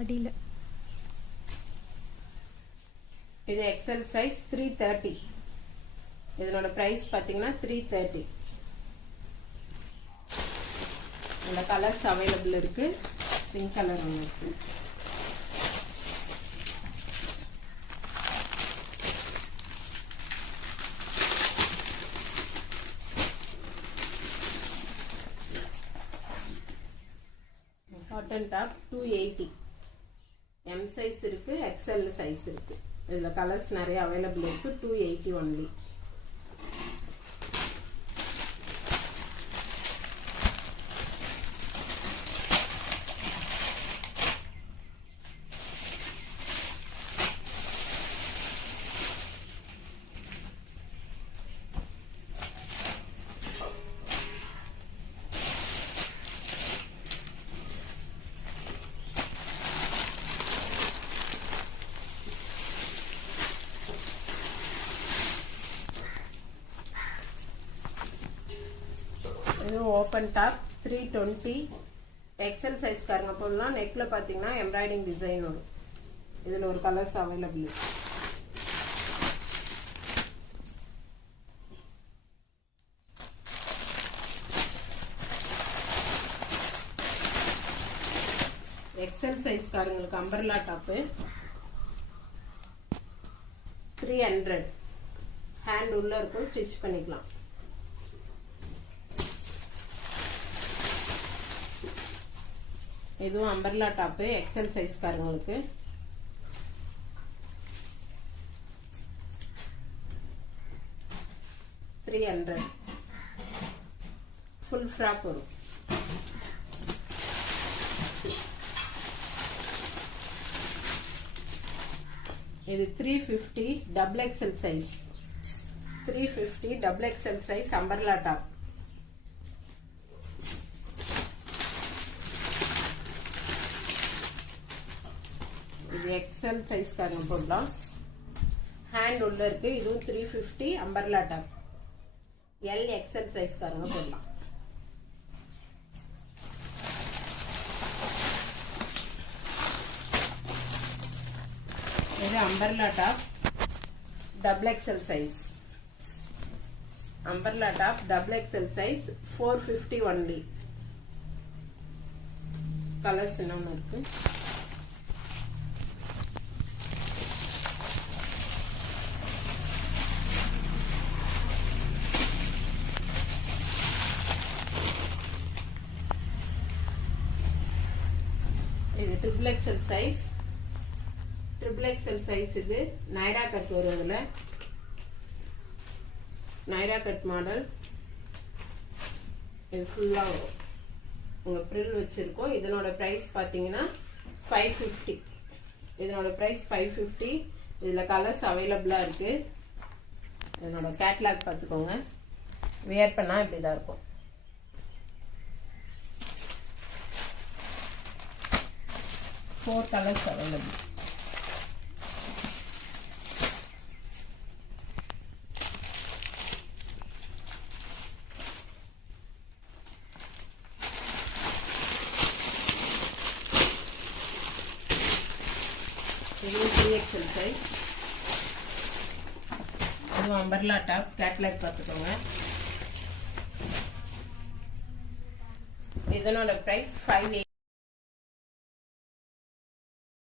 அடியில இது XL size 330. இதனோட பிரைஸ் பாத்தீங்கன்னா 330. இந்த கலர்ஸ் அவைலபிள் இருக்கு. பிங்க் கலர் ஒன்று இருக்கு. Cotton top 280. எம் சைஸ் இருக்கு, எக்ஸ்எல் சைஸ் இருக்கு. இதுல கலர்ஸ் நிறைய அவைலபிள் இருக்கு. 280 ஒன்லி. இது ஓப்பன் டாப் 320. எக்ஸல் சைஸ் காரங்க போடலாம். நெக்ல பாத்தீங்கன்னா எம்ப்ராய்டிங் டிசைன் வரும். இதுல ஒரு கலர்ஸ் அவைலபிள். எக்ஸல் சைஸ் காரங்களுக்கு அம்பர்லா டாப் 300. ஹேண்ட் உள்ள இருக்கும், ஸ்டிச் பண்ணிக்கலாம். இதுவும் அம்பர்லா டாப் எக்ஸல் சைஸ் காரங்களுக்கு. $300. ஃபுல் ஃப்ராக் வரும். இது 350 double XL size. 350 double XL size umbrella top. இது எக்ஸல் சைஸ் காரங்க போடலாம். ஹேண்ட் உள்ள இருக்கு. இதுவும் 350 umbrella top. L XL size காரங்க போடலாம். இது umbrella top double XL size. Umbrella top double XL size 450 only. Colours இன்னொன்னு இருக்கு. இது triple XL size. Triple XL size. இது நைரா கட் வரும். இதுல நைரா கட் மாடல். இது ஃபுல்லா வரும். உங்க பிரில் வச்சிருக்கோம். இதனோட பிரைஸ் பாத்தீங்கன்னா 550. இதனோட பிரைஸ் 550. இதுல கலர்ஸ் அவைலபிளா இருக்கு. இதனோட கேட்லாக் பார்த்துக்கோங்க. வியர் பண்ணா இப்படிதான் இருக்கும். Four colors available. இது 3XL size. இது அம்பர்லா டாப். கேட்லாக் பார்த்துக்கோங்க. இதனோட பிரைஸ் 580.